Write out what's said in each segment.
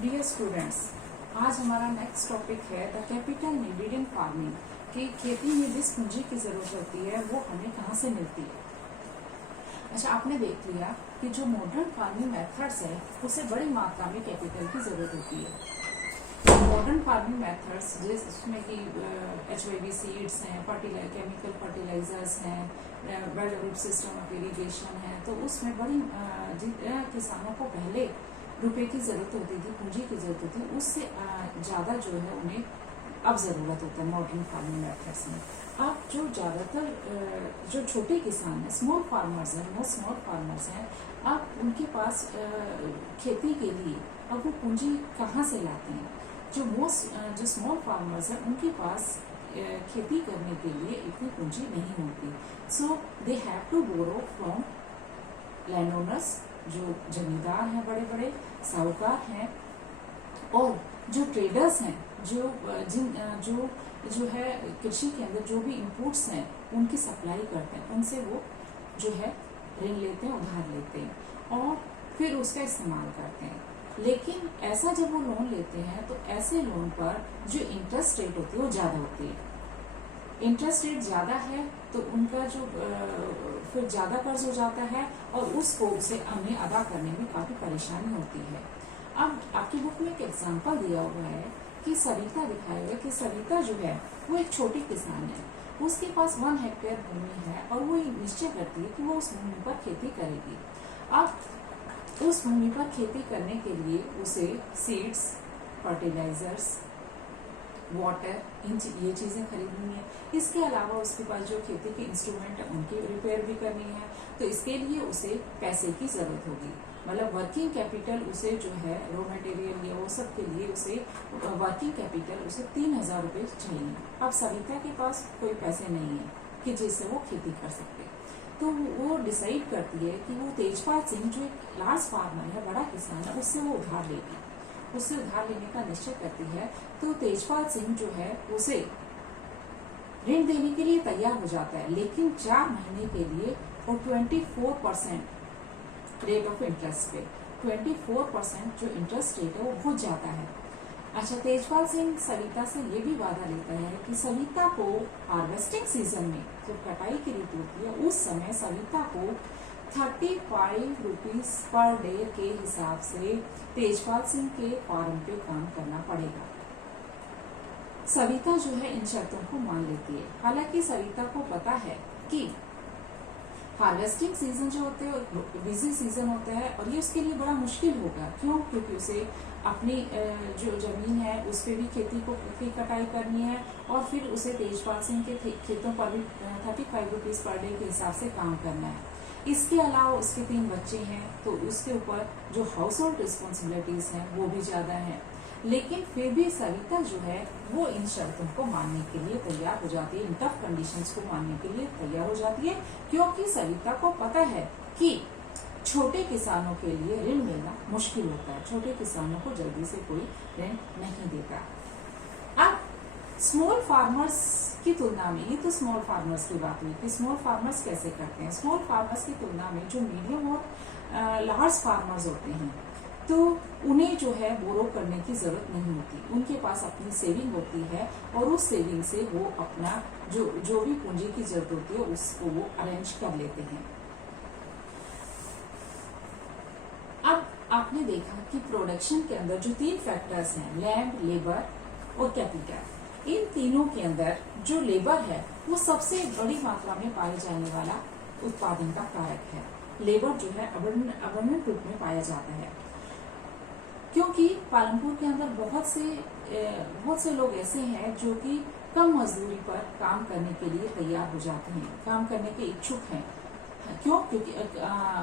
Dear students, आज हमारा next topic है the capital needed in farming कि खेती में जिस पूंजी की जरूरत होती है वो हमें कहाँ से मिलती है। अच्छा, आपने देख लिया कि जो मॉडर्न फार्मिंग मेथड्स है उसे बड़ी मात्रा में कैपिटल की जरूरत होती है। मॉडर्न फार्मिंग मेथड्स जिसमें कि HYV सीड्स हैं, केमिकल फर्टिलाइजर्स हैं, well developed system of irrigation है, तो उसमें बड़ी किसानों को पहले रुपए की जरूरत होती थी, पूंजी की जरूरत होती थी, उससे ज्यादा जो है उन्हें अब जरूरत होता है मॉडर्न फार्मिंग मेथड्स में। अब जो ज्यादातर जो छोटे किसान हैं, स्मॉल फार्मर्स हैं, मोस्ट स्मॉल फार्मर्स हैं, अब उनके पास खेती के लिए अब वो पूंजी कहाँ से लाते हैं। जो स्मॉल फार्मर्स हैं उनके पास खेती करने के लिए इतनी पूंजी नहीं होती, so they have to borrow from land owners, जो जमींदार हैं, बड़े बड़े साहूकार हैं, और जो ट्रेडर्स हैं, जो है कृषि के अंदर जो भी इनपुट्स हैं उनकी सप्लाई करते हैं, उनसे वो जो है ऋण लेते हैं, उधार लेते हैं और फिर उसका इस्तेमाल करते हैं। लेकिन ऐसा जब वो लोन लेते हैं तो ऐसे लोन पर जो इंटरेस्ट रेट होती है वो ज्यादा होती है। इंटरेस्ट रेट ज्यादा है तो उनका जो फिर ज्यादा कर्ज हो जाता है और उसको उसे हमें अदा करने में काफी परेशानी होती है। अब आपकी बुक में एक एग्जांपल दिया हुआ है कि सविता दिखाया गया कि सविता जो है वो एक छोटी किसान है, उसके पास 1 हेक्टेयर भूमि है और वो निश्चय करती है कि वो उस भूमि पर खेती करेगी। अब उस भूमि पर खेती करने के लिए उसे सीड्स, फर्टिलाइजर्स, वाटर, ये चीजें खरीदनी है। इसके अलावा उसके पास जो खेती के इंस्ट्रूमेंट है उनकी रिपेयर भी करनी है, तो इसके लिए उसे पैसे की जरूरत होगी। मतलब वर्किंग कैपिटल उसे जो है रॉ मटेरियल या वो सब के लिए उसे वर्किंग कैपिटल उसे 3000 रुपये चाहिए। अब सविता के पास कोई पैसे नहीं है कि जिससे वो खेती कर सकते, तो वो डिसाइड करती है कि वो तेजपाल सिंह जो एक लार्ज फार्मर है, बड़ा किसान है, उससे वो उधार लेगी। उससे उधार लेने का निश्चय करती है तो तेजपाल सिंह जो है उसे ऋण देने के लिए तैयार हो जाता है, लेकिन 4 महीने के लिए और 24% रेट ऑफ इंटरेस्ट पे 24% जो इंटरेस्ट रेट है वो बहुत ज्यादा है। अच्छा, तेजपाल सिंह सविता से ये भी वादा लेता है कि सविता को हार्वेस्टिंग सीजन में जब कटाई की ऋतु होती है उस समय सविता को 35 रुपीज पर डे के हिसाब से तेजपाल सिंह के फार्म पे काम करना पड़ेगा। सविता जो है इन शर्तों को मान लेती है। हालांकि सविता को पता है कि हार्वेस्टिंग सीजन जो होते हैं बिजी सीजन होता है और ये उसके लिए बड़ा मुश्किल होगा। क्यों? क्योंकि उसे अपनी जो जमीन है उस पर भी खेती की कटाई करनी है और फिर उसे तेजपाल सिंह के खेतों पर भी 35 रुपीज पर डे के हिसाब से काम करना है। इसके अलावा उसके 3 बच्चे हैं तो उसके ऊपर जो हाउस होल्ड रिस्पॉन्सिबिलिटीज हैं वो भी ज्यादा है। लेकिन फिर भी सविता जो है वो इन शर्तों को मानने के लिए तैयार हो जाती है, इन टफ कंडीशंस को मानने के लिए तैयार हो जाती है, क्योंकि सविता को पता है कि छोटे किसानों के लिए ऋण मिलना मुश्किल होता है, छोटे किसानों को जल्दी से कोई ऋण नहीं देता। अब स्मॉल फार्मर्स की तुलना में, ये तो स्मॉल फार्मर्स की बात हुई कि स्मॉल फार्मर्स कैसे करते हैं। स्मॉल फार्मर्स की तुलना में जो मीडियम और लार्ज फार्मर्स होते हैं तो उन्हें जो है बोरो करने की जरूरत नहीं होती, उनके पास अपनी सेविंग होती है और उस सेविंग से वो अपना जो भी पूंजी की जरूरत होती है उसको वो अरेंज कर लेते हैं। अब आपने देखा कि प्रोडक्शन के अंदर जो 3 फैक्टर्स हैं, लैंड, लेबर और कैपिटल, इन तीनों के अंदर जो लेबर है वो सबसे बड़ी मात्रा में पाए जाने वाला उत्पादन का कारक है। लेबर जो है अबंडेंट रूप में पाया जाता है, क्योंकि पालमपुर के अंदर बहुत से लोग ऐसे हैं जो कि कम मजदूरी पर काम करने के लिए तैयार हो जाते हैं, काम करने के इच्छुक हैं। क्यों? क्योंकि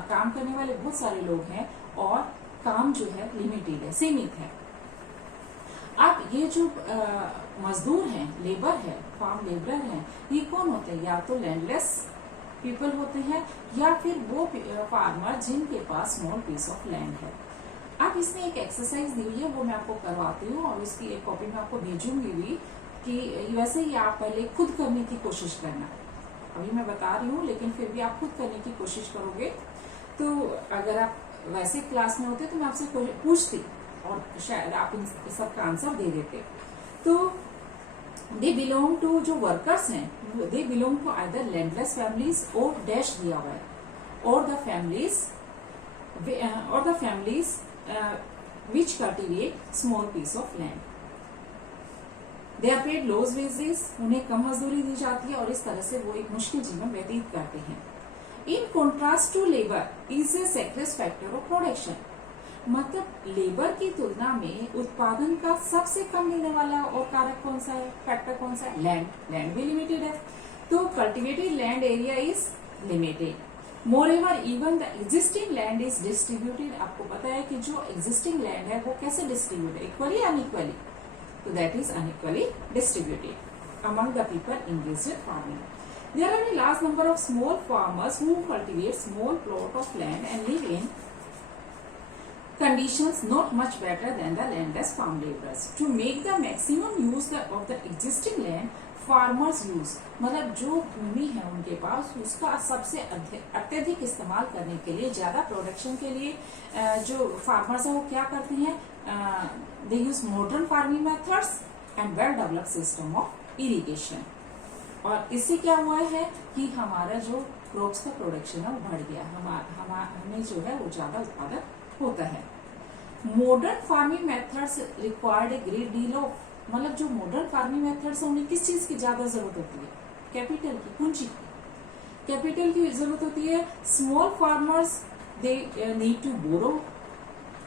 काम करने वाले बहुत सारे लोग हैं और काम जो है लिमिटेड है, सीमित है। अब ये जो मजदूर हैं, लेबर है, फार्म लेबर हैं, ये कौन होते हैं? या तो लैंडलेस पीपल होते हैं या फिर वो फार्मर जिनके पास स्मॉल पीस ऑफ लैंड है। अब इसमें एक एक्सरसाइज दी हुई है, वो मैं आपको करवाती हूँ और इसकी एक कॉपी मैं आपको भेजूंगी भी कि वैसे ही आप पहले खुद करने की कोशिश करना। अभी मैं बता रही हूँ लेकिन फिर भी आप खुद करने की कोशिश करोगे तो अगर आप वैसे क्लास में होते तो मैं आपसे पूछती और शायद आप इन सबका आंसर दे देते। तो दे बिलोंग टू, जो वर्कर्स हैं they belong to either landless families और डैश दिया हुआ है, और the families which cultivate small piece of land. They are paid low wages, उन्हें कम मजदूरी दी जाती है और इस तरह से वो एक मुश्किल जीवन व्यतीत करते हैं। In contrast to labor is a scarce factor of production. मतलब लेबर की तुलना में उत्पादन का सबसे कम मिलने वाला और कारक कौन सा है, फैक्टर कौन सा है? लैंड भी लिमिटेड है, तो cultivated land area is limited. Moreover even the existing land is distributed. आपको पता है कि जो एग्जिस्टिंग लैंड है वो कैसे डिस्ट्रीब्यूट है, इक्वली अनइक्वली, तो that is unequally distributed among the people engaged in farming. There are a large number of small farmers who cultivate small plot of land and live in conditions not much better than the landless farm laborers. To make the maximum use of the existing land, farmers use, मतलब जो भूमि है उनके पास उसका सबसे अत्यधिक इस्तेमाल करने के लिए, ज्यादा प्रोडक्शन के लिए जो फार्मर्स है वो क्या करते हैं, they use modern farming methods and well developed system of irrigation. और इससे क्या हुआ है कि हमारा जो क्रॉप्स का प्रोडक्शन है वो बढ़ गया, हमें जो है वो ज्यादा उत्पादन होता है। Modern farming methods required a great deal of, मतलब जो मॉडर्न फार्मिंग मेथड्स है उन्हें किस चीज की ज्यादा जरूरत होती है, कैपिटल की, पूंजी की, कैपिटल की जरूरत होती है। Small farmers they need to borrow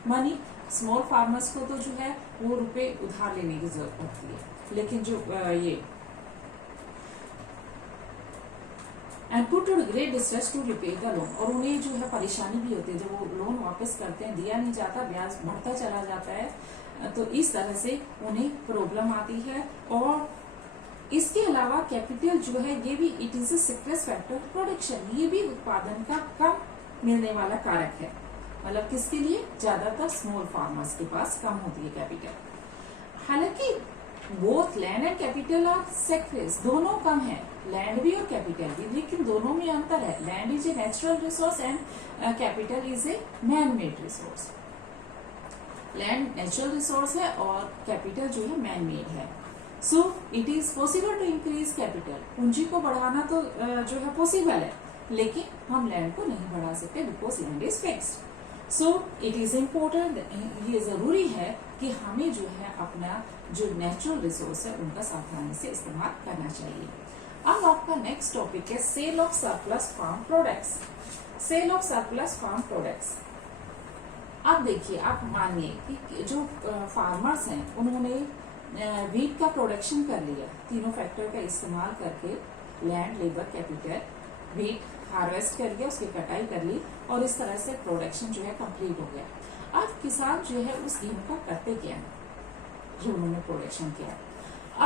money, small farmers को तो जो है वो रुपए उधार लेने की जरूरत होती है, लेकिन जो ये end put to great distress to repay the loan, और उन्हें जो है परेशानी भी होती है जब वो लोन वापस करते हैं, दिया नहीं जाता, ब्याज बढ़ता चला जाता है, तो इस तरह से उन्हें प्रॉब्लम आती है। और इसके अलावा कैपिटल जो है ये भी it is a scarce factor production, ये भी उत्पादन का कम मिलने वाला कारक है। मतलब किसके लिए, ज्यादातर स्मॉल फार्मर्स के पास कम होती है कैपिटल। हालांकि both land and capital are scarce, दोनों कम है, लैंड भी और कैपिटल भी, लेकिन दोनों में अंतर है। Land is a natural resource and capital is a man made resource. Land natural resource है और कैपिटल जो है मैन मेड है। So it is possible to increase capital, पूंजी को बढ़ाना तो जो है पॉसिबल है, लेकिन हम लैंड को नहीं बढ़ा सकते because land is fixed. So it is important, ये जरूरी है कि हमें जो है अपना जो नेचुरल रिसोर्स है उनका सावधानी से इस्तेमाल करना चाहिए। अब आपका नेक्स्ट टॉपिक है sale of surplus farm products. Sale of surplus farm products. अब देखिए, आप मानिए कि जो फार्मर्स हैं उन्होंने वीट का प्रोडक्शन कर लिया, तीनों फैक्टर का इस्तेमाल करके, land, labour, capital, wheat harvest कर लिया, उसकी कटाई कर ली और इस तरह से प्रोडक्शन जो है कंप्लीट हो गया। अब किसान जो है उस गेहूं का करते क्या है जो उन्होंने प्रोडक्शन किया।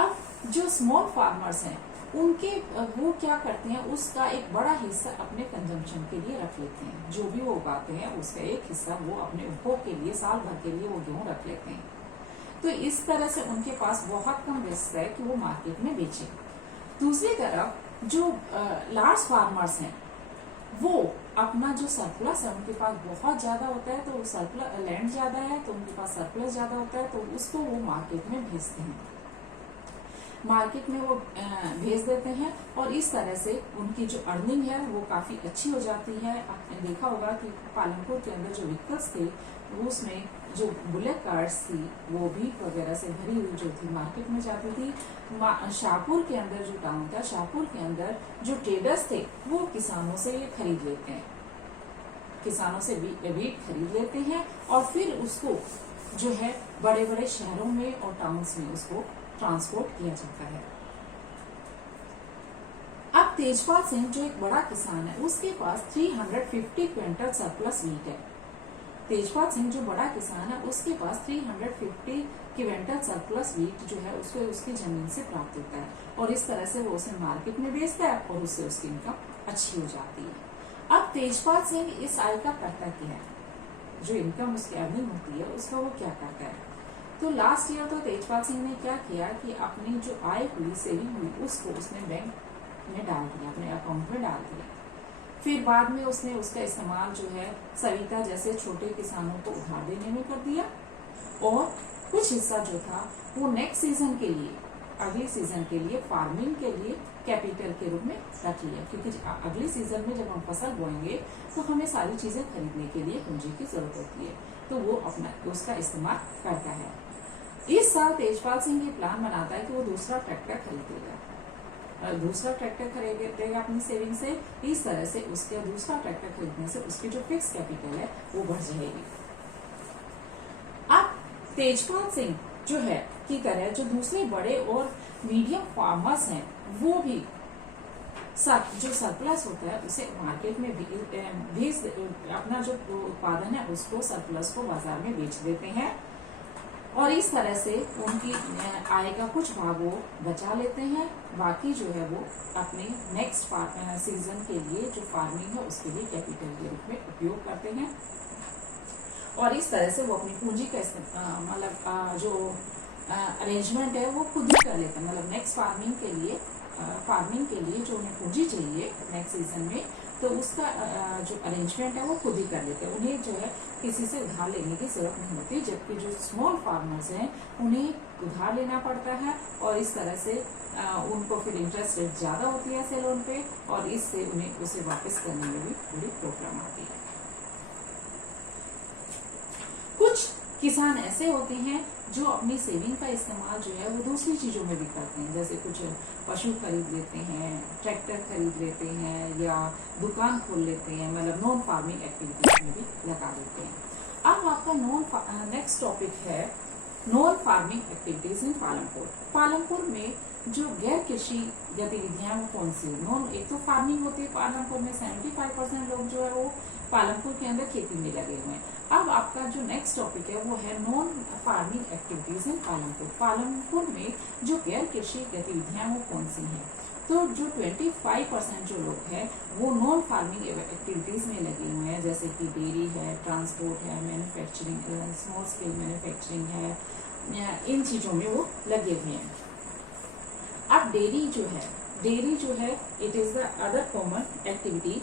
अब जो स्मॉल फार्मर्स हैं उनके वो क्या करते हैं, उसका एक बड़ा हिस्सा अपने कंजम्पशन के लिए रख लेते हैं, जो भी वो उगाते हैं उसका एक हिस्सा वो अपने उपभोग के लिए, साल भर के लिए वो गेहूं रख लेते हैं। तो इस तरह से उनके पास बहुत कम रिस्क है कि वो मार्केट में बेचे। दूसरी तरफ जो लार्ज फार्मर्स हैं वो अपना जो सरप्लस है, उनके पास बहुत ज्यादा होता है, तो सरप्लस लैंड ज्यादा है तो उनके पास सरप्लस ज्यादा होता है, तो उसको वो मार्केट में भेजते हैं, मार्केट में वो भेज देते हैं और इस तरह से उनकी जो अर्निंग है वो काफी अच्छी हो जाती है। आपने देखा होगा कि पालनपुर के अंदर जो व्हीकल्स थे उसमें जो बुलेट कार्स थी वो भी वगैरह से भरी हुई जो थी मार्केट में जाती थी। शाहपुर के अंदर जो टाउन था, शाहपुर के अंदर जो ट्रेडर्स थे वो किसानों से ये खरीद लेते हैं, किसानों से वीट खरीद लेते हैं और फिर उसको जो है बड़े बड़े शहरों में और टाउन्स में उसको ट्रांसपोर्ट किया जाता है। अब तेजपाल सिंह जो एक बड़ा किसान है उसके पास 350 क्विंटल सरप्लस वीट है। तेजपाल सिंह जो बड़ा किसान है उसके पास 350 क्विंटल सरप्लस वीट जो है उसको उसकी जमीन से प्राप्त होता है और इस तरह से वो उसे मार्केट में बेचता है और उससे उसकी इनकम अच्छी हो जाती है। अब तेजपाल सिंह इस आय का करता क्या है, जो इनकम उसकी अर्निंग होती है उसका वो क्या करता है। तो लास्ट ईयर तो तेजपाल सिंह ने क्या किया कि अपनी जो आय हुई, सेविंग हुई, उसको उसने बैंक में डाल दिया, अपने अकाउंट में डाल दिया। फिर बाद में उसने उसका इस्तेमाल जो है सविता जैसे छोटे किसानों को उधार देने में कर दिया कुछ हिस्सा जो था वो नेक्स्ट सीजन के लिए, अगले सीजन के लिए फार्मिंग के लिए कैपिटल के रूप में रख लिया, क्योंकि अगले सीजन में जब हम फसल बोएंगे तो हमें सारी चीजें खरीदने के लिए पूंजी की जरूरत होती है, तो वो अपना उसका इस्तेमाल करता है। इस साल तेजपाल सिंह ये प्लान बनाता है कि वो दूसरा ट्रैक्टर खरीदेगा अपनी सेविंग से। इस तरह से उसके दूसरा ट्रैक्टर खरीदने से उसकी जो फिक्स कैपिटल है वो बढ़ जाएगी। अब तेजपाल सिंह जो है की तरह जो दूसरे बड़े और मीडियम फार्मर्स हैं वो भी जो सरप्लस होता है उसे मार्केट में भेज अपना जो उत्पादन है उसको सरप्लस को बाजार में बेच देते हैं और इस तरह से उनकी आय का कुछ भाग वो बचा लेते हैं, बाकी जो है वो अपने नेक्स्ट सीजन के लिए जो फार्मिंग है उसके लिए कैपिटल के रूप में उपयोग करते हैं और इस तरह से वो अपनी पूंजी का मतलब जो अरेंजमेंट है वो खुद ही कर लेते हैं। मतलब नेक्स्ट फार्मिंग के लिए जो उन्हें पूंजी चाहिए नेक्स्ट सीजन में, तो उसका जो अरेंजमेंट है वो खुद ही कर लेते हैं। उन्हें जो है किसी से उधार लेने की जरूरत नहीं होती, जबकि जो स्मॉल फार्मर्स हैं उन्हें उधार लेना पड़ता है और इस तरह से उनको फिर इंटरेस्ट रेट ज्यादा होती है ऐसे लोन पे और इससे उन्हें उसे वापस करने में भी थोड़ी प्रॉब्लम आती है। कुछ किसान ऐसे होते हैं जो अपनी सेविंग का इस्तेमाल जो है वो दूसरी चीजों में भी करते हैं, जैसे कुछ पशु खरीद लेते हैं, ट्रैक्टर खरीद लेते हैं या दुकान खोल लेते हैं, मतलब नॉन फार्मिंग एक्टिविटीज में भी लगा देते हैं। अब आपका नेक्स्ट टॉपिक है non farming activities in Palampur. Palampur में जो गैर कृषि गतिविधियां वो कौन सी है? एक तो फार्मिंग होती है पालमपुर में, 75% लोग जो है वो पालमपुर के अंदर खेती में लगे हुए हैं। अब आपका जो नेक्स्ट टॉपिक है वो है non farming activities in Palampur. Palampur में जो गैर कृषि गतिविधियां वो कौन सी हैं? तो जो 25% जो लोग हैं वो नॉन फार्मिंग एक्टिविटीज में लगे हुए हैं, जैसे कि डेयरी है, ट्रांसपोर्ट है, मैन्युफैक्चरिंग, स्मॉल स्केल मैन्युफैक्चरिंग है, इन चीजों में वो लगे हुए हैं। अब डेयरी जो है it is the other common activity.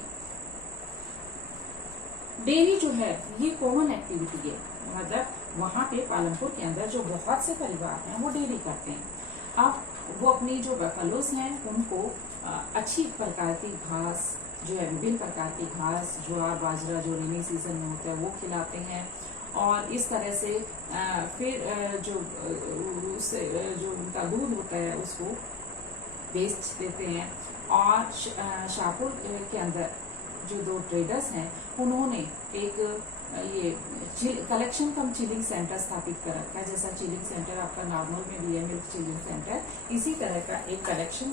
Dairy जो है ये कॉमन एक्टिविटी है, मतलब वहां पे पालमपुर के अंदर जो बहुत से परिवार हैं वो डेयरी करते हैं। अब वो अपनी जो बफलोस हैं उनको अच्छी प्रकार की घास जो है, विभिन्न प्रकार की घास, ज्वार बाजरा जो रेनी सीजन में होता है वो खिलाते हैं और इस तरह से फिर जो उनका दूध होता है उसको बेच देते हैं। और शाहपुर के अंदर जो 2 ट्रेडर्स हैं उन्होंने एक ये कलेक्शन कम चिलिंग सेंटर स्थापित कर रखा है, जैसा चिलिंग सेंटर आपका नॉर्मल में भी है मिल्क चिलिंग सेंटर, इसी तरह का एक collection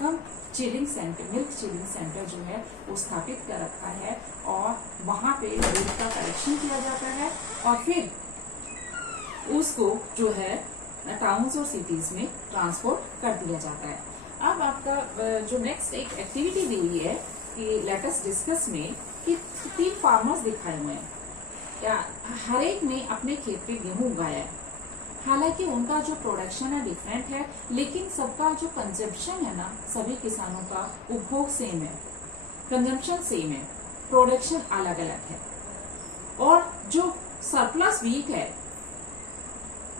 cum chilling centre, milk chilling centre जो है वो स्थापित कर रखा है और वहां पे दूध का कलेक्शन किया जाता है और फिर उसको जो है टाउन्स और सिटीज में ट्रांसपोर्ट कर दिया जाता है। अब आपका जो नेक्स्ट एक एक्टिविटी दी हुई है कि लेटेस्ट डिस्कस में कि 3 फार्मर्स दिखाए हुए हैं, हर एक ने अपने खेत पे गेहूं उगाया है। हालांकि उनका जो प्रोडक्शन है डिफरेंट है, लेकिन सबका जो कंजम्पशन है ना, सभी किसानों का उपभोग सेम है, कंजम्पशन सेम है, प्रोडक्शन अलग अलग है। और जो सरप्लस वीट है,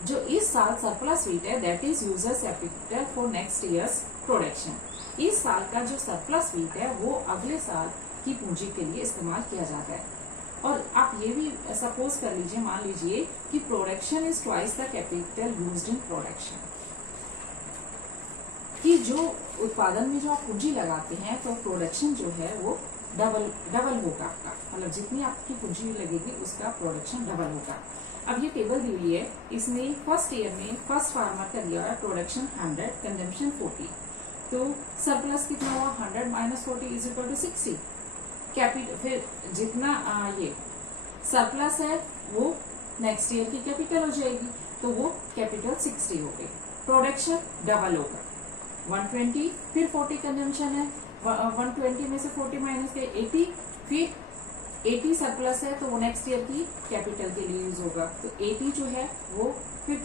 जो इस साल सरप्लस वीट है, that is users capital for next years production. इस साल का जो सरप्लस वीट है वो अगले साल की पूंजी के लिए इस्तेमाल किया जाता है। और आप ये भी सपोज कर लीजिए, मान लीजिए कि production is twice the capital used in production, कि जो उत्पादन में जो आप पूंजी लगाते हैं तो प्रोडक्शन जो है वो डबल होगा आपका, मतलब जितनी आपकी पूंजी लगेगी उसका प्रोडक्शन डबल होगा। अब ये टेबल दी हुई है, इसमें फर्स्ट ईयर में फर्स्ट फार्मर का दिया है प्रोडक्शन 100, कंजम्पशन 40, तो सरप्लस कितना हुआ? 100 - 40 इज इक्वल टू 60। कैपिटल फिर जितना ये सरप्लस है वो नेक्स्ट ईयर की कैपिटल हो जाएगी, तो वो कैपिटल 60 हो गई। प्रोडक्शन डबल होगा 120, फिर 40 कंजम्पशन है, 120 में से 40 माइनस के 80, फिर 80 सरप्लस है तो वो नेक्स्ट ईयर की कैपिटल के लिए यूज होगा, तो 80 जो है वो फिर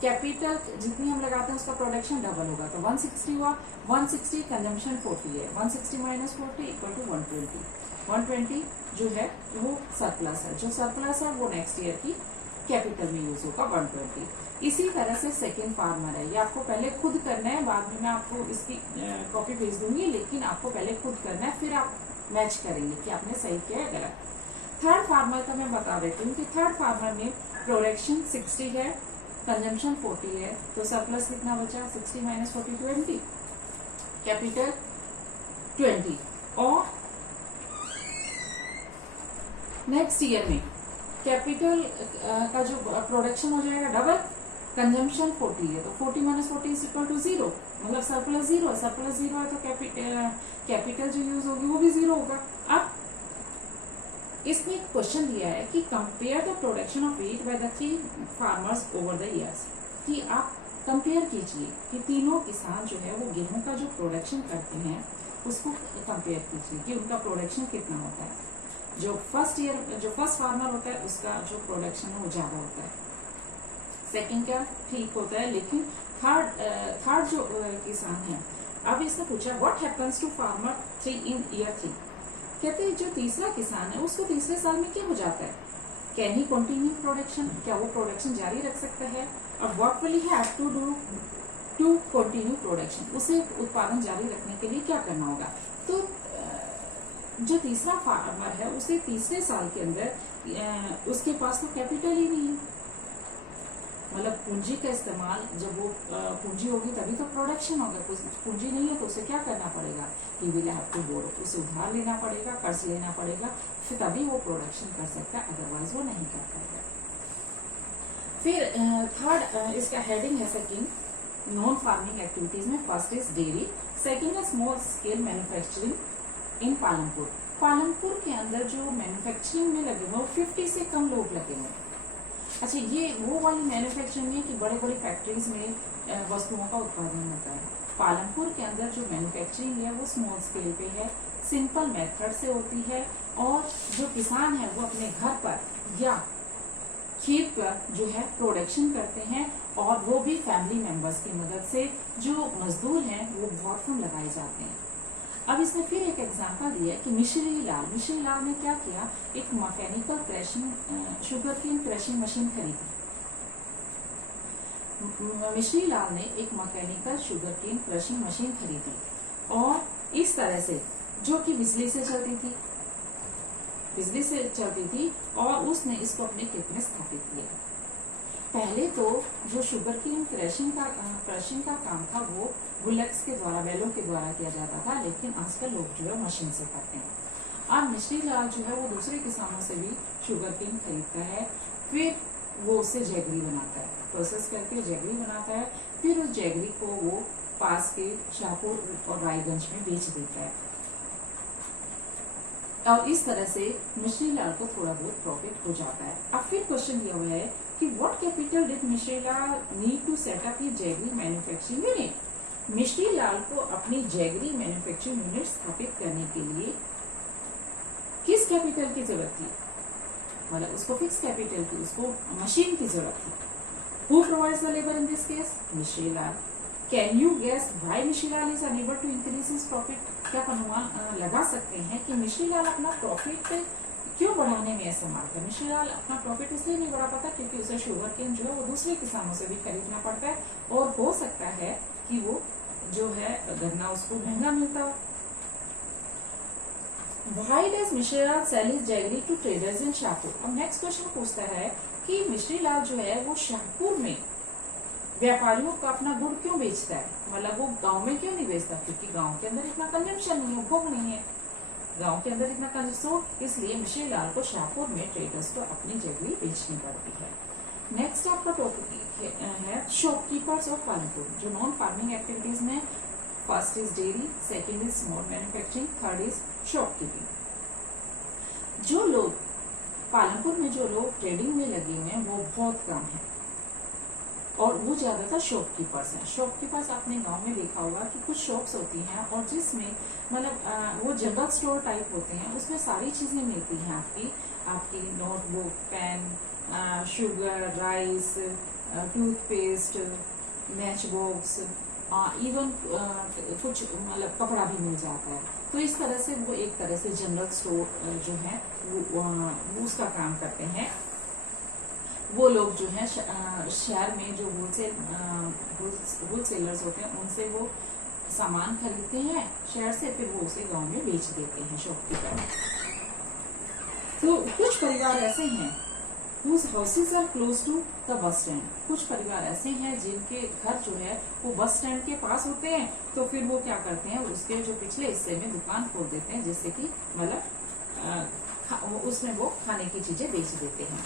कैपिटल जितनी हम लगाते हैं उसका प्रोडक्शन डबल होगा, तो 160 हुआ। 160 कंजम्पशन 40 है, 160 माइनस 40 इक्वल टू 120। 120 जो है वो सरप्लस है, जो सरप्लस है वो नेक्स्ट ईयर की कैपिटल में यूज होगा 120। इसी तरह से सेकेंड फार्मर है, ये आपको पहले खुद करना है, बाद में मैं आपको इसकी कॉपी भेज दूंगी, लेकिन आपको पहले खुद करना है, फिर आप मैच करेंगे कि आपने सही किया है गलत। थर्ड फार्मर का मैं बता देती हूँ कि थर्ड फार्मर में प्रोडक्शन 60 है, कंजम्पशन 40 है, तो सरप्लस कितना बचा, 60 माइनस 40 20, कैपिटल 20। और नेक्स्ट ईयर में कैपिटल का जो प्रोडक्शन हो जाएगा डबल, कंजम्पशन 40 है, तो 40 माइनस 40 इज इक्वल टू 0, मतलब सरप्लस 0, सरप्लस 0 है तो कैपिटल जो यूज होगी वो भी 0 होगा। अब इसने क्वेश्चन दिया है कि compare the production of wheat by the 3 farmers over the years, कि आप कंपेयर कीजिए कि तीनों किसान जो है वो गेहूं का जो प्रोडक्शन करते हैं उसको कंपेयर कीजिए कि उनका प्रोडक्शन कितना होता है। जो फर्स्ट फार्मर होता है उसका जो प्रोडक्शन है वो ज्यादा होता है, सेकंड का ठीक होता है, लेकिन थर्ड जो किसान है, अब इसने पूछा what happens to farmer 3 in year 3, कहते हैं जो तीसरा किसान है उसको तीसरे साल में क्या हो जाता है, कैन ही कंटिन्यू प्रोडक्शन, क्या वो प्रोडक्शन जारी रख सकता है, और what will he have to do to continue production, उसे उत्पादन जारी रखने के लिए क्या करना होगा। तो जो तीसरा फार्मर है उसे तीसरे साल के अंदर उसके पास तो कैपिटल ही नहीं है, मतलब पूंजी का इस्तेमाल, जब वो पूंजी होगी तभी तो प्रोडक्शन होगा, पूंजी नहीं है तो उसे क्या करना पड़ेगा, he will have to borrow, उसे उधार लेना पड़ेगा, कर्ज लेना पड़ेगा, फिर तभी वो प्रोडक्शन कर सकता है, अदरवाइज वो नहीं कर पाएगा। फिर थर्ड इसका हेडिंग है सेकंड, नॉन फार्मिंग एक्टिविटीज में फर्स्ट इज डेयरी, सेकंड है स्मॉल स्केल मैन्युफैक्चरिंग इन पालनपुर। पालनपुर के अंदर जो मैन्युफैक्चरिंग में लगे हुए वो 50 से कम लोग लगे हुए। अच्छा, ये वो वाली मैन्युफैक्चरिंग है कि बड़े बड़ी फैक्ट्रीज में वस्तुओं का उत्पादन होता है। पालनपुर के अंदर जो मैन्युफैक्चरिंग है वो स्मॉल स्केल पे है, सिंपल मेथड से होती है, और जो किसान है वो अपने घर पर या खेत पर जो है प्रोडक्शन करते हैं, और वो भी फैमिली मेंबर्स की मदद से। जो मजदूर हैं वो बहुत कम लगाए जाते हैं। अब इसने फिर एक एग्जांपल दिया कि मिश्री लाल ने क्या किया, एक mechanical crushing sugar cane crushing machine खरीदी। मिश्री लाल ने एक mechanical sugar cane crushing machine खरीदी, और इस तरह से जो कि बिजली से चलती थी, और उसने इसको अपने खेत में स्थापित किया। पहले तो जो शुगर केन क्रशिंग का काम था वो बुलेट्स के द्वारा, बैलों के द्वारा किया जाता था, लेकिन आजकल लोग जो है मशीन से करते हैं। अब मिश्री लाल जो है वो दूसरे किसानों से भी शुगर केन खरीदता है, फिर वो उससे जैगरी बनाता है, प्रोसेस करके जैगरी बनाता है, फिर उस जैगरी को वो पास के शाहपुर और रायगंज में बेच देता है, और इस तरह से मिश्री लाल को थोड़ा बहुत प्रॉफिट हो जाता है। अब फिर क्वेश्चन दिया हुआ है कि what capital did Mishri Lal need to set up ये jaggery manufacturing unit. Mishri Lal को अपनी जैगरी मैन्युफैक्चरिंग यूनिट स्थापित करने के लिए किस कैपिटल की जरूरत थी, मतलब उसको फिक्स कैपिटल की, उसको मशीन की जरूरत थी। Who provides the labour in this case, Mishri Lal. Can you guess why Mishri Lal is unable to increase his profit, क्या आप अनुमान लगा सकते हैं कि मिश्री लाल अपना प्रॉफिट क्यों बढ़ाने में असमर्थ है। मिश्री लाल अपना प्रॉफिट इसलिए नहीं बढ़ा पाता क्योंकि उसे शुगर केन जो है वो दूसरे किसानों से भी खरीदना पड़ता है, और हो सकता है कि वो जो है गन्ना उसको महंगा मिलता हो। Why does Mishri Lal sell his jaggery to traders in Shahpur. अब नेक्स्ट क्वेश्चन पूछता है कि मिश्री लाल जो है वो शाहपुर में व्यापारियों को अपना गुड़ क्यों बेचता है, मतलब वो गांव में क्यों नहीं बेचता, क्योंकि गांव के अंदर इतना कंजम्पशन नहीं है, उपभोग नहीं है गांव के अंदर इतना कंजम्पशन, इसलिए मिश्री लाल को शाहपुर में ट्रेडर्स को अपनी जैगरी बेचनी पड़ती है। नेक्स्ट आपका टॉपिक है शॉपकीपर्स ऑफ पालनपुर, जो नॉन फार्मिंग एक्टिविटीज में first is dairy, second is small manufacturing, third is shopkeeping. जो लोग पालनपुर में जो लोग ट्रेडिंग में लगे हुए हैं वो बहुत कम है, और वो ज्यादातर शॉपकीपर्स हैं। शॉपकीपर्स आपने गांव में देखा होगा कि कुछ शॉप्स होती हैं और जिसमें मतलब वो जनरल स्टोर टाइप होते हैं, उसमें सारी चीजें मिलती हैं, आपकी notebook, pen, sugar, rice, toothpaste, match box, even कुछ मतलब कपड़ा भी मिल जाता है। तो इस तरह से वो एक तरह से जनरल स्टोर जो है वो उसका काम करते हैं। वो लोग जो है शहर में जो होलसेलर्स होते हैं उनसे वो सामान खरीदते हैं शहर से, फिर वो उसे गांव में बेच देते हैं शॉपकीपर। तो कुछ परिवार ऐसे हैं whose houses are close to the bus stand। कुछ परिवार ऐसे हैं जिनके घर जो है वो बस स्टैंड के पास होते हैं, तो फिर वो क्या करते हैं उसके जो पिछले हिस्से में दुकान खोल देते हैं, जिससे कि मतलब उसमें वो खाने की चीजें बेच देते हैं।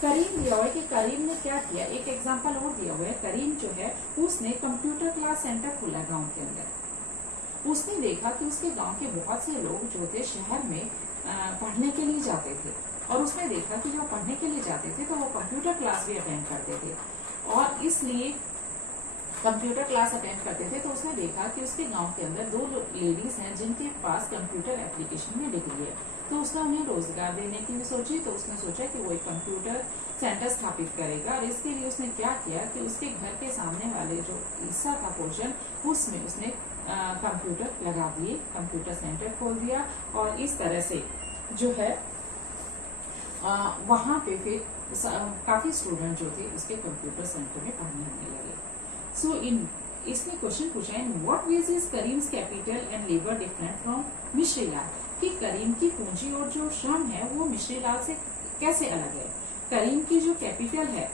करीम दिया हुआ है कि करीम ने क्या किया, एक एग्जांपल और दिया हुआ है। करीम जो है उसने कंप्यूटर क्लास सेंटर खोला गांव के अंदर। उसने देखा कि उसके गांव के बहुत से लोग जो थे शहर में पढ़ने के लिए जाते थे, और उसने देखा कि जो पढ़ने के लिए जाते थे तो वो कंप्यूटर क्लास भी अटेंड करते थे, और इसलिए कंप्यूटर क्लास अटेंड करते थे। तो उसने देखा कि उसके गांव के अंदर 2 लेडीज हैं जिनके पास कंप्यूटर एप्लीकेशन में डिग्री है, तो उसने उन्हें रोजगार देने की भी सोची। तो उसने सोचा कि वो एक कंप्यूटर सेंटर स्थापित करेगा, और इसके लिए उसने क्या किया कि उसके घर के सामने वाले जो हिस्सा था पोर्शन, उसमें उसने कंप्यूटर लगा दिए, कंप्यूटर सेंटर खोल दिया, और इस तरह से जो है वहां पे फिर काफी स्टूडेंट जो थे उसके कंप्यूटर सेंटर में पढ़ने आने लगे। सो इसने क्वेश्चन पूछा है, what ways is Karim's capital and labour different from Mishrilal, कि करीम की पूंजी और जो श्रम है वो मिश्रीलाल से कैसे अलग है। करीम की जो कैपिटल है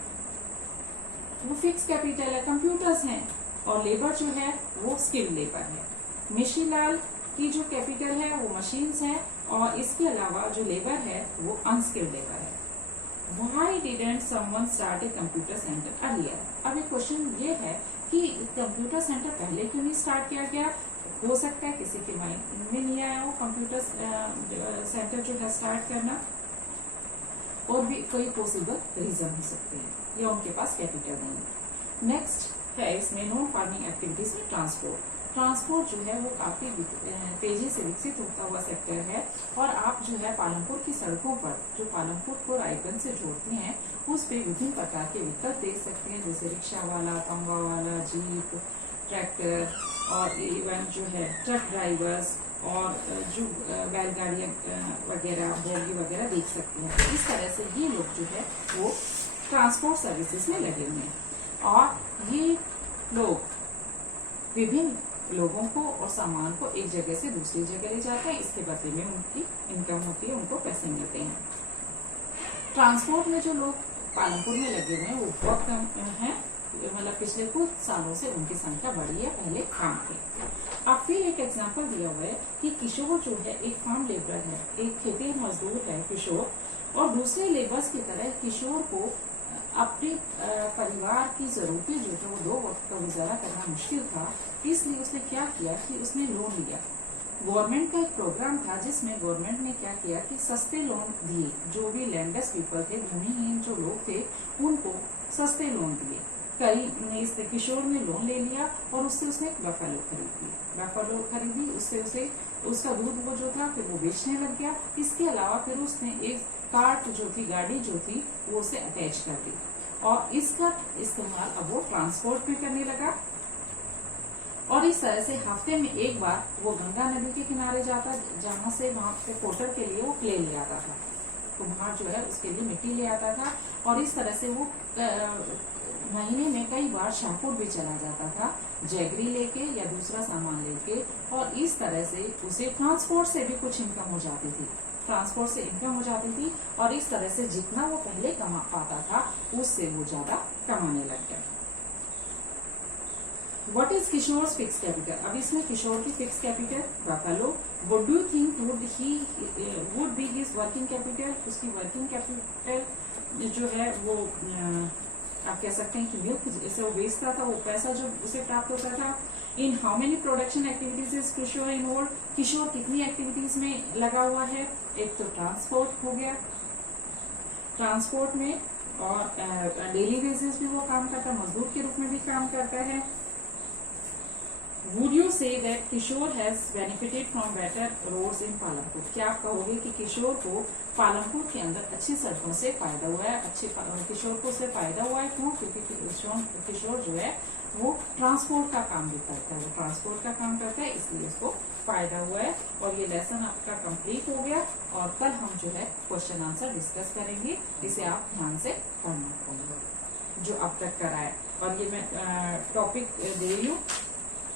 वो फिक्स कैपिटल है, कंप्यूटर्स हैं, और लेबर जो है वो स्किल्ड लेबर है। मिश्रीलाल की जो कैपिटल है वो मशीन्स है, और इसके अलावा जो लेबर है वो अनस्किल्ड लेबर है। Why didn't someone start a computer center earlier? अब एक क्वेश्चन ये है कि कंप्यूटर सेंटर पहले क्यों नहीं स्टार्ट किया गया। हो सकता है किसी के माइंड में नहीं आया वो कंप्यूटर सेंटर जो है स्टार्ट करना, और भी कोई पॉसिबल रीजन हो सकते हैं, या उनके पास कैपिटल नहीं है। नेक्स्ट है इसमें नॉन फार्मिंग एक्टिविटीज में ट्रांसपोर्ट। ट्रांसपोर्ट जो है वो काफी तेजी से विकसित होता हुआ सेक्टर है, और आप जो है पालमपुर की सड़कों पर जो पालमपुर को रायगंज से जोड़ती हैं उस पे विभिन्न प्रकार के विकल्प देख सकते हैं, जैसे रिक्शा वाला, तंबा वाला, जीप, ट्रैक्टर, और इवन जो है ट्रक ड्राइवर्स, और जो बैलगाड़ियां वगैरह, बोगी वगैरह देख सकते हैं। तो इस तरह से ये लोग जो है वो ट्रांसपोर्ट सर्विसेज में लगे हुए हैं, और ये लोग विभिन्न लोगों को और सामान को एक जगह से दूसरी जगह ले जाते हैं, इसके बदले में उनकी इनकम होती है, उनको पैसे मिलते हैं। ट्रांसपोर्ट में जो लोग पालमपुर में लगे हुए हैं वो बहुत कम हैं, मतलब पिछले कुछ सालों से उनकी संख्या बढ़ी है, पहले कम थी। अब फिर एक एग्जांपल दिया हुआ है कि किशोर जो है एक फार्म लेबर है, एक खेती मजदूर है किशोर, और दूसरे लेबर्स की तरह किशोर को अपने परिवार की जरूरतें जो थे वो 2 वक्त का गुजारा करना मुश्किल था, इसलिए उसने क्या किया कि उसने लोन लिया। गवर्नमेंट का एक प्रोग्राम था जिसमें गवर्नमेंट ने क्या किया कि सस्ते लोन दिए, जो भी लैंडलेस पीपल थे, भूमिहीन जो लोग थे, उनको सस्ते लोन दिए। इस किशोर ने लोन ले लिया, और उससे उसने एक बफेलो खरीदी, उससे उसे उसका दूध वो जो था फिर वो बेचने लग गया। इसके अलावा फिर उसने एक कार्ट जो थी, गाड़ी जो थी, वो उसे अटैच कर दी, और इसका इस्तेमाल अब वो ट्रांसपोर्ट में करने लगा। और इस तरह से हफ्ते में एक बार वो गंगा नदी के किनारे जाता, जहां से वहां पे पोटर के लिए वो क्ले ले आता था, तो वहां जो है उसके लिए मिट्टी ले आता था, और इस तरह से वो महीने में कई बार शाहपुर भी चला जाता था, जैगरी लेके या दूसरा सामान लेके, और इस तरह से उसे ट्रांसपोर्ट से भी कुछ इनकम हो जाती थी, और इस तरह से जितना वो पहले कमा पाता था उससे वो ज्यादा कमाने लग गया। What is Kishore's fix capital? अब इसमें किशोर की fix capital buffalo. What do you think would be his working capital? उसकी वर्किंग कैपिटल जो है वो आप कह सकते हैं कि मिल्क जैसे वो बेचता था, वो पैसा जो उसे प्राप्त होता था। In how many production activities is Kishore involve? Kishore कितनी एक्टिविटीज में लगा हुआ है? एक तो ट्रांसपोर्ट हो गया, ट्रांसपोर्ट में, और डेली बेसिस भी वो काम करता है, मजदूर के रूप में भी काम करता है। Would you say that Kishore has benefited from better roads in Palampur? क्या आप कहोगे कि किशोर को पालमपुर के अंदर अच्छी सड़कों से फायदा हुआ है? किशोर को उससे फायदा हुआ है, क्यों? क्योंकि किशोर जो है वो ट्रांसपोर्ट का काम भी करता है, इसलिए उसको फायदा हुआ है और ये लेसन आपका कंप्लीट हो गया। और कल हम जो है क्वेश्चन आंसर डिस्कस करेंगे, इसे आप ध्यान से पढ़ना जो अब तक करा है। और ये मैं टॉपिक दे रही हूँ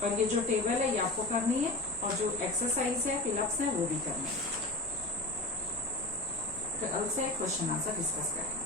और ये जो टेबल है ये आपको करनी है और जो एक्सरसाइज है फिलअप्स है वो भी करनी है। कल से क्वेश्चन आंसर डिस्कस करेंगे।